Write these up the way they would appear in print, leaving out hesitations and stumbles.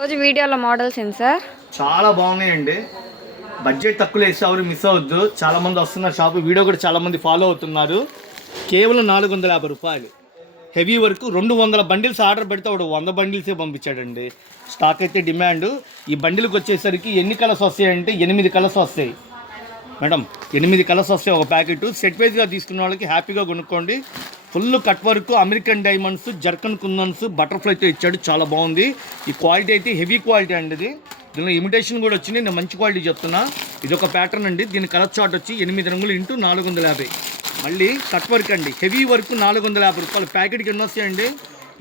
రోజు వీడియోలో మోడల్స్ ఏంటి సార్? చాలా బాగున్నాయండి. బడ్జెట్ తక్కువ వేసి ఎవరు మిస్ అవ్వద్దు. చాలా మంది వస్తున్నారు షాప్, వీడియో కూడా చాలా మంది ఫాలో అవుతున్నారు. కేవలం 450 రూపాయలు. హెవీ వర్క్ 200 బండిల్స్ ఆర్డర్ పెడితే వాడు 100 బండిల్సే పంపించాడండి. స్టాక్ అయితే డిమాండ్. ఈ బండిల్కి వచ్చేసరికి ఎన్ని కలర్స్ వస్తాయంటే 8 కలర్స్ వస్తాయి మేడం. 8 కలర్స్ వస్తాయి ఒక ప్యాకెట్. సెట్ వైజ్గా తీసుకున్న వాళ్ళకి హ్యాపీగా కొనుక్కోండి. Full cut work, American diamonds, zircon kundans, బటర్ఫ్లైతో ఇచ్చాడు. చాలా బాగుంది. ఈ క్వాలిటీ అయితే హెవీ క్వాలిటీ అండి. ఇది దీనిలో ఇమిటేషన్ కూడా వచ్చింది. నేను మంచి క్వాలిటీ చెప్తున్నా. ఇది ఒక ప్యాటర్న్ అండి. దీని కలర్ చార్ట్ వచ్చి 8 రంగులు ఇంటూ 450. మళ్ళీ కట్ వర్క్ అండి. హెవీ వర్క్ 450 రూపాయలు. ప్యాకెట్కి ఎన్ని వస్తాయండి?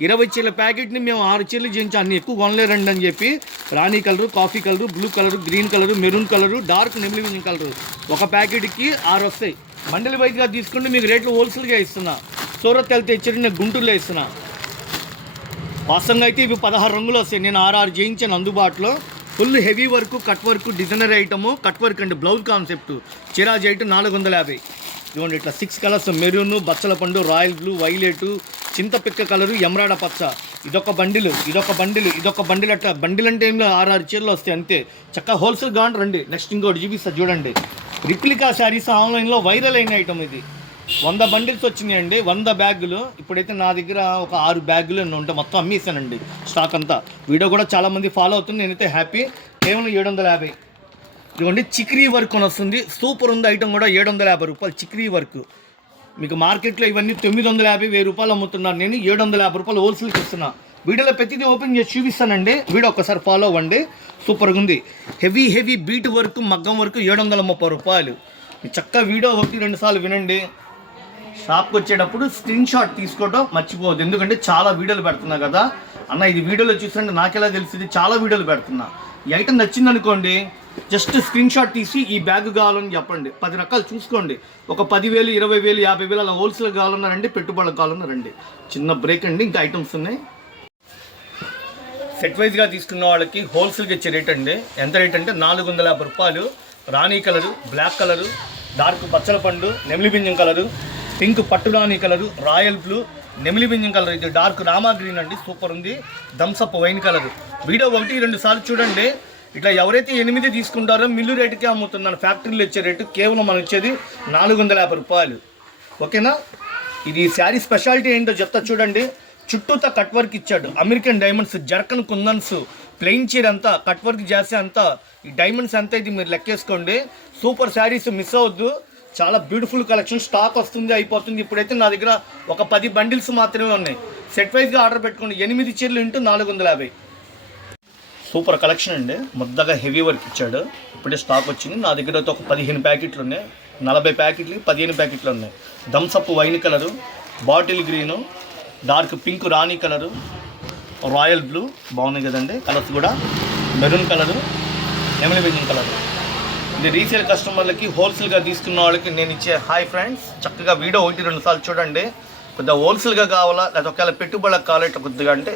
20 చీరల ప్యాకెట్ని మేము 6 చీరలు చేయించి అన్ని ఎక్కువ కొనలేరండి అని చెప్పి రాణి colour, coffee colour, blue colour, green colour, maroon colour, dark నెమిలి వింజింగ్ కలరు ఒక ప్యాకెట్కి 6 వస్తాయి. మండలి వైద్యుగా తీసుకుంటే మీకు రేట్లు హోల్సేల్గా ఇస్తున్నా. సూరత్ వెళ్తే ఇచ్చేది నేను గుంటూరులో ఇస్తున్నా. వాస్తవంగా అయితే ఇవి 16 రంగులు వస్తాయి. నేను 6 చేయించాను అందుబాటులో. Full heavy work, cut work, designer item, cut work అండి. బ్లౌజ్ కాన్సెప్ట్ చిరాజ్ ఐటమ్ 450. ఇదిగోండి ఇట్లా 6 కలర్స్: మెరూన్, బచ్చల పండు, రాయల్ బ్లూ, వైలెట్, చింతపిక్క కలరు, ఎమరాడ పచ్చ. ఇదొక బండిల్, ఇదొక బండిల్, ఇదొక బండిల్. అట్లా బండిల్ అంటే ఏం 6 చీరలు వస్తాయి అంతే. చక్కగా హోల్సేల్ గా రండి. నెక్స్ట్ ఇంకోటి చూపిస్తా చూడండి. రిప్లికా శారీస్ ఆన్లైన్లో వైరల్ అయిన ఐటమ్ ఇది. 100 బండిల్స్ వచ్చినాయండి, 100 బ్యాగులు. ఇప్పుడైతే నా దగ్గర ఒక 6 బ్యాగులు ఉంటాయి. మొత్తం అమ్మేసానండి స్టాక్ అంతా. వీడియో కూడా చాలామంది ఫాలో అవుతుంది. నేనైతే హ్యాపీ. కేవలం 750. ఇదిగోండి చిక్రీ వర్క్ అని వస్తుంది. సూపర్ ఉంది ఐటమ్ కూడా. 750 రూపాయలు చిక్రీ వర్క్. మీకు మార్కెట్లో ఇవన్నీ 950, 1000 రూపాయలు అమ్ముతున్నాను. నేను 750 రూపాయలు హోల్సేల్కి ఇస్తున్నా. వీడియోలో ప్రతిదీ ఓపెన్ చేసి చూపిస్తానండి. వీడియో ఒకసారి ఫాలో అవ్వండి. సూపర్గా ఉంది. హెవీ హెవీ బీట్ వర్క్, మగ్గం వర్క్ 730 రూపాయలు. చక్కగా వీడియో 1-2 సార్లు వినండి. షాప్కి వచ్చేటప్పుడు స్క్రీన్ షాట్ తీసుకోవడం మర్చిపోవద్దు. ఎందుకంటే చాలా వీడియోలు పెడుతున్నా కదా అన్న. ఇది వీడియోలో చూస్తుంటే నాకెలా తెలిసింది? చాలా వీడియోలు పెడుతున్నా. ఈ ఐటమ్ నచ్చింది అనుకోండి, జస్ట్ స్క్రీన్ షాట్ తీసి ఈ బ్యాగ్ కావాలని చెప్పండి. 10 రకాలు చూసుకోండి. ఒక 10,000, 20,000, 50,000 అలా హోల్సేల్ కావాలన్నా రండి, పెట్టుబడులు కావాలన్నా రండి. చిన్న బ్రేక్ అండి. ఇంకా ఐటమ్స్ ఉన్నాయి. సెట్ వైజ్గా తీసుకున్న వాళ్ళకి హోల్సేల్గా ఇచ్చే రేట్ అండి. ఎంత రేట్ అంటే 450 రూపాయలు. రాణి కలరు, బ్లాక్ కలరు, డార్క్ బచ్చల పండు, నెమిలి బింజం కలరు, పింక్ పట్టు రాణి కలరు, రాయల్ బ్లూ, నెమిలి బింజం కలర్. ఇది డార్క్ రామా గ్రీన్ అండి. సూపర్ ఉంది. Thums Up wine colour. వీడియో 1-2 సార్లు చూడండి. ఇట్లా ఎవరైతే 8 తీసుకుంటారో మిల్లు రేటుకే అమ్ముతున్నాను. ఫ్యాక్టరీలో ఇచ్చే రేటు కేవలం మనం ఇచ్చేది 450 రూపాయలు. ఓకేనా? ఇది శారీ స్పెషాలిటీ ఏంటో చెప్తా చూడండి. చుట్టూతా కట్ వర్క్ ఇచ్చాడు. అమెరికన్ డైమండ్స్, జర్కన్ కుందన్స్, ప్లెయిన్ చీర అంతా కట్ వర్క్ చేస్తే అంతా ఈ డైమండ్స్ అంతా ఇది మీరు లెక్కేసుకోండి. సూపర్ శారీస్, మిస్ అవ్వద్దు. చాలా బ్యూటిఫుల్ కలెక్షన్. స్టాక్ వస్తుంది, అయిపోతుంది. ఇప్పుడైతే నా దగ్గర ఒక 10 బండిల్స్ మాత్రమే ఉన్నాయి. సెట్ వైజ్గా ఆర్డర్ పెట్టుకోండి. 8 చీరలు ఇంటూ 450. సూపర్ కలెక్షన్ అండి. ముద్దగా హెవీ వర్క్ ఇచ్చాడు. ఇప్పుడే స్టాక్ వచ్చింది. నా దగ్గర అయితే ఒక 15 ప్యాకెట్లు ఉన్నాయి. 40 ప్యాకెట్లు, 15 ప్యాకెట్లు ఉన్నాయి. Thums Up wine colour, bottle green, dark pink రాణి కలరు, రాయల్ బ్లూ బాగున్నాయి కదండి కలర్స్ కూడా, మెరూన్ కలరు, నెమిలి బింజం కలరు. ఇది రీసేల్ కస్టమర్లకి, హోల్సేల్గా తీసుకున్న వాళ్ళకి నేను ఇచ్చే హాయ్ ఫ్రెండ్స్. చక్కగా వీడియో 1-2 సార్లు చూడండి. కొద్దిగా హోల్సేల్గా కావాలా లేదా ఒకవేళ పెట్టుబడులకు కావాలా ఇట్లా కొద్దిగా అంటే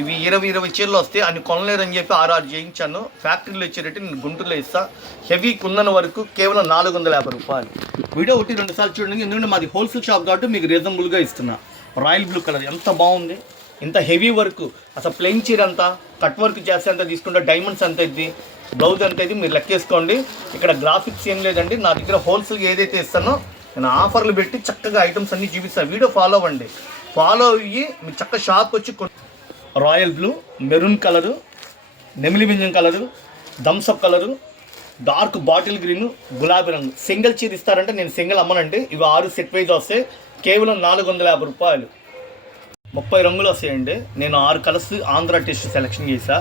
ఇవి 20 చీరలు వస్తే అన్ని కొనలేరని చెప్పి 6 చేయించాను. ఫ్యాక్టరీలో ఇచ్చే రేటు నేను గుంటూరులో ఇస్తా. హెవీ కుందన వరకు కేవలం 450 రూపాయలు. వీడియో 1-2 సార్లు చూడండి. ఎందుకంటే మాది హోల్సేల్ షాప్ కాబట్టి మీకు రీజనబుల్గా ఇస్తున్నా. రాయల్ బ్లూ కలర్ ఎంత బాగుంది. ఇంత హెవీ వర్క్. అసలు ప్లెయిన్ చీర అంతా కట్ వర్క్ చేస్తే అంత తీసుకుంటే డైమండ్స్ అంత ఇది, బ్లౌజ్ అంత ఇది మీరు లెక్కేసుకోండి. ఇక్కడ గ్రాఫిక్స్ ఏం లేదండి. నా దగ్గర హోల్సేల్గా ఏదైతే ఇస్తానో నేను ఆఫర్లు పెట్టి చక్కగా ఐటమ్స్ అన్నీ చూపిస్తాను. వీడియో ఫాలో అవ్వండి. ఫాలో అయ్యి మీరు చక్కగా షాప్ వచ్చి రాయల్ బ్లూ, మెరూన్ కలరు, నెమిలి బింజం colour, Thums Up colour, dark bottle green, గులాబీ రంగు. సింగిల్ చీర ఇస్తారంటే నేను సింగిల్ అమ్మనండి. ఇవి 6 సెట్ వైజ్ వస్తాయి. కేవలం 450 రూపాయలు. 30 రంగులు వస్తాయండి. నేను 6 కలర్స్ ఆంధ్ర టెస్ట్ సెలెక్షన్ చేసా.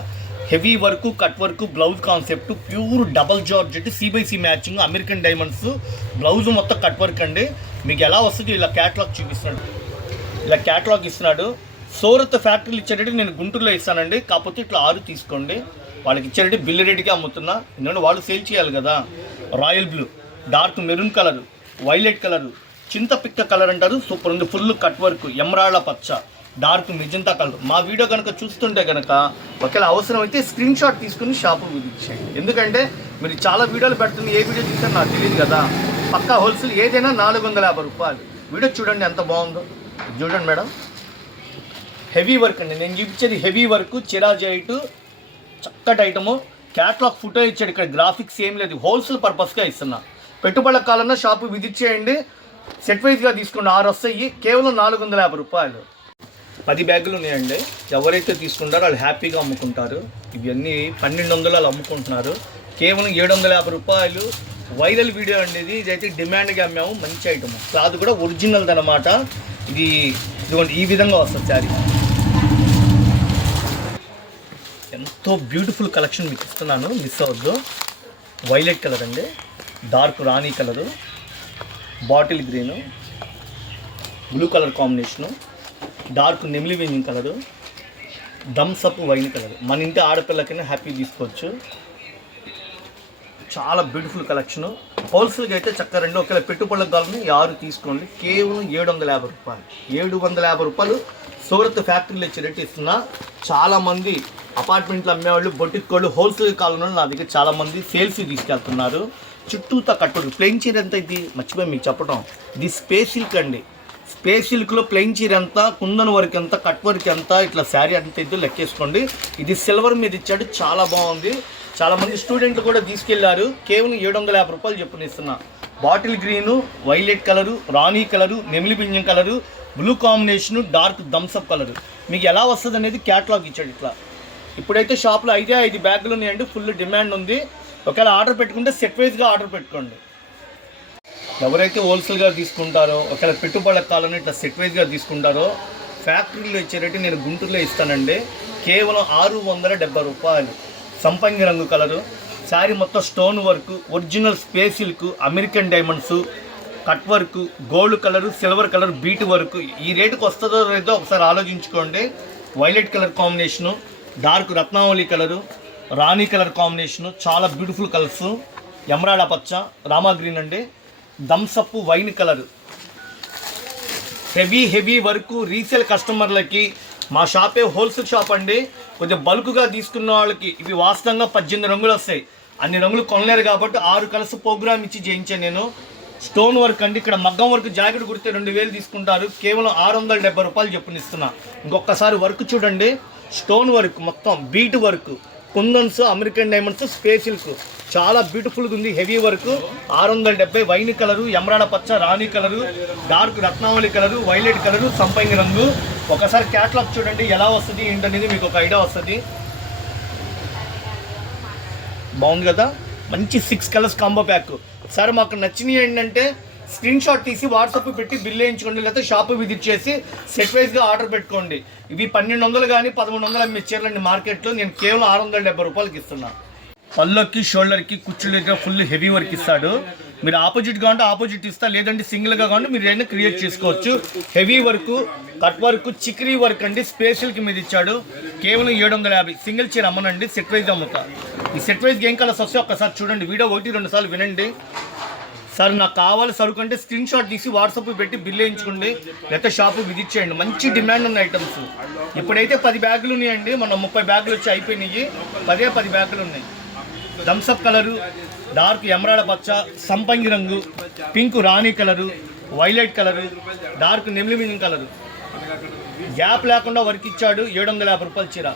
Heavy work, cut work, blouse concept, pure double georgette, C/C matching, American diamonds, blouse మొత్తం కట్ వర్క్ అండి. మీకు ఎలా వస్తుంది ఇలా క్యాటలాగ్ చూపిస్తున్నాడు. ఇలా క్యాటలాగ్ ఇస్తున్నాడు. సూరత్ ఫ్యాక్టరీలు ఇచ్చేటట్టు నేను గుంటూరులో ఇస్తానండి. కాకపోతే ఇట్లా 6 తీసుకోండి. వాళ్ళకి ఇచ్చేటట్టు బిల్లు రేటుకే అమ్ముతున్నా. ఎందుకంటే వాళ్ళు సేల్ చేయాలి కదా. Royal blue, dark maroon colour, violet colour, చింతపిక్క కలర్ అంటారు. సూపర్ ఉంది. ఫుల్ కట్ వర్క్, ఎమరాళ్ళ పచ్చ, డార్క్ మెజంతా కలర్. మా వీడియో కనుక చూస్తుంటే కనుక ఒకవేళ అవసరం అయితే స్క్రీన్ షాట్ తీసుకుని షాపు విజిట్ చేయండి. ఎందుకంటే మీరు చాలా వీడియోలు పెడుతుంది, ఏ వీడియో చూసారో నాకు తెలియదు కదా. పక్కా హోల్సేల్ ఏదైనా 450 రూపాయలు. వీడియో చూడండి ఎంత బాగుందో. చూడండి మేడం, హెవీ వర్క్ అండి. నేను చూపించేది హెవీ వర్క్, చిరాజైట్, చక్కటి ఐటము. క్యాట్లాగ్ ఫోటో ఇచ్చాడు, ఇక్కడ గ్రాఫిక్స్ ఏం లేదు, హోల్సేల్ పర్పస్గా ఇస్తున్నా. పెట్టుబడుల కాలంలో షాపు విజిట్ చేయండి, సెట్ వైజ్గా తీసుకోండి. 6 వస్తాయి, కేవలం 450 రూపాయలు. 10 బ్యాగులు ఉన్నాయండి. ఎవరైతే తీసుకుంటారో వాళ్ళు హ్యాపీగా అమ్ముకుంటారు. ఇవన్నీ 1200 వాళ్ళు అమ్ముకుంటున్నారు, కేవలం 750 రూపాయలు. వైరల్ వీడియో అండి ఇది. ఇదైతే డిమాండ్గా అమ్మాము. మంచి ఐటమ్, క్లాత్ కూడా ఒరిజినల్ అనమాట. ఇది ఇదిగోండి, ఈ విధంగా వస్తుంది శారీ. ఎంతో బ్యూటిఫుల్ కలెక్షన్ మీకు ఇస్తున్నాను, మిస్ అవ్వద్దు. వైలెట్ కలర్ అండి, డార్క్ రాణి colour, bottle green, blue colour combination, dark నెమిలి వెంజింగ్ కలరు, థమ్సప్ వైన్ కలర్. మన ఇంటి ఆడపిల్లకైనా హ్యాపీ తీసుకోవచ్చు. చాలా బ్యూటిఫుల్ కలెక్షను. హోల్సేల్గా అయితే చక్కగా రండి. ఒకవేళ పెట్టుబడులకు కావాలని 6 తీసుకోండి, కేవలం 750 రూపాయలు. 750 రూపాయలు సూరత్ ఫ్యాక్టరీలో ఇచ్చే రేట్ ఇస్తున్నా. చాలామంది అపార్ట్మెంట్లు అమ్మేవాళ్ళు, బొటిక్ వాళ్ళు, హోల్సేల్ కావాలని నా దగ్గర చాలామంది సేల్స్ తీసుకెళ్తున్నారు. చుట్టూతో కట్టుడు ప్లెయిన్ చీర ఎంత ఇది మర్చిపోయి మీకు చెప్పడం. ఇది స్పేస్ సిల్క్ అండి. స్పేస్ సిల్క్లో ప్లెయిన్ చీర ఎంత, కుందన్ వర్క్ ఎంత, కట్ వర్క్ ఎంత, ఇట్లా శారీ అంత ఇద్దరు లెక్కేసుకోండి. ఇది సిల్వర్ మీద ఇచ్చాడు, చాలా బాగుంది. చాలామంది స్టూడెంట్లు కూడా తీసుకెళ్లారు. కేవలం 750 రూపాయలు చెప్పుని ఇస్తున్నా. బాటిల్ గ్రీను, వైలెట్ కలరు, రాణి కలరు, నెమిలి పింజం colour, blue combination, dark Thums Up colour. మీకు ఎలా వస్తుంది అనేది క్యాటలాగ్ ఇచ్చాడు ఇట్లా. ఇప్పుడైతే షాప్లో 5 బ్యాగులు ఉన్నాయండి, ఫుల్ డిమాండ్ ఉంది. ఒకవేళ ఆర్డర్ పెట్టుకుంటే సెట్ వైజ్గా ఆర్డర్ పెట్టుకోండి. ఎవరైతే హోల్సేల్గా తీసుకుంటారో, ఒకవేళ పెట్టుబడుల కాలంలో ఇట్లా సెట్ వైజ్గా తీసుకుంటారో, ఫ్యాక్టరీలో ఇచ్చే రేటు నేను గుంటూరులో ఇస్తానండి, కేవలం 670 రూపాయలు. సంపంగి రంగు కలరు, శారీ మొత్తం stone work, original space silk, American diamonds, cut work, gold colour, silver colour, bead work. ఈ రేటుకి వస్తుందో లేదో ఒకసారి ఆలోచించుకోండి. వైలెట్ కలర్ కాంబినేషను, డార్క్ రత్నావళి కలరు, రాణి కలర్ కాంబినేషను, చాలా బ్యూటిఫుల్ కలర్స్. ఎమరాల్డ్ పచ్చ, రామా గ్రీన్ అండి, Thums Up wine colour. Heavy work resale కస్టమర్లకి మా షాపే హోల్సేల్ షాప్ అండి. కొంచెం బల్క్గా తీసుకున్న వాళ్ళకి ఇవి వాస్తవంగా 18 రంగులు వస్తాయి. అన్ని రంగులు కొనలేరు కాబట్టి 6 కలర్స్ ప్రోగ్రామ్ ఇచ్చి చేయించాను నేను. స్టోన్ వర్క్ అండి, ఇక్కడ మగ్గం వర్క్ జాకెట్ కుడితే 2000 తీసుకుంటారు, కేవలం 670 రూపాయలు చెప్పునిస్తున్నా. ఇంకొకసారి వర్క్ చూడండి, స్టోన్ వర్క్ మొత్తం, bead work, kundans, American diamonds, space silk, చాలా బ్యూటిఫుల్గా ఉంది. Heavy work 670. Wine colour, emerald పచ్చ, రాణి కలరు, డార్క్ రత్నావళి కలరు, వైలెట్ కలరు, సంపంగి రంగు. ఒకసారి క్యాటలాగ్ చూడండి ఎలా వస్తుంది ఏంటనేది మీకు ఒక ఐడియా వస్తుంది. బాగుంది కదా, మంచి 6 కలర్స్ కాంబో ప్యాక్. సార్ మాకు నచ్చినవి ఏంటంటే స్క్రీన్ షాట్ తీసి వాట్సాప్ పెట్టి బిల్ వేయించుకోండి, లేకపోతే షాపు విజిట్ చేసి సెట్ వైజ్గా ఆర్డర్ పెట్టుకోండి. ఇవి 1200 కానీ 1100 అమ్మే చీరలండి మార్కెట్లో, నేను కేవలం 670 రూపాయలకి ఇస్తున్నా. పళ్ళకి, షోల్డర్కి, కుచ్చుల దగ్గర ఫుల్ హెవీ వర్క్ ఇస్తాడు. మీరు ఆపోజిట్ కావాలంటే ఆపోజిట్ ఇస్తా, లేదంటే సింగిల్గా కావాలంటే మీరు ఏదైనా క్రియేట్ చేసుకోవచ్చు. హెవీ వర్క్, కట్ వర్క్, చిక్రీ వర్క్ అండి, స్పెషల్కి మీద ఇచ్చాడు, కేవలం 750. సింగిల్ చీర అమ్మనండి, సెట్ వైజ్ అమ్ముతా. ఈ సెట్ వైజ్కి ఏం కలర్స్ వస్తే ఒక్కసారి చూడండి, వీడియో 1-2 సార్లు వినండి. సార్ నాకు కావాలి సరుకు అంటే స్క్రీన్ షాట్ తీసి వాట్సాప్ పెట్టి బిల్ వేయించుకోండి, లేకపోతే షాపు విజిట్ చేయండి. మంచి డిమాండ్ ఉన్న ఐటమ్స్. ఇప్పుడైతే 10 బ్యాగులు ఉన్నాయండి, మన 30 బ్యాగులు వచ్చి అయిపోయినాయి. 10 బ్యాగులు ఉన్నాయి. థమ్సప్ కలరు, డార్క్ ఎమరాల్డ్ పచ్చ, సంపంగి రంగు, పింక్ రాణి కలరు, వైలెట్ కలరు, డార్క్ నెమిలి కలరు. గ్యాప్ లేకుండా వర్క్ ఇచ్చాడు. 750 రూపాయల చీర.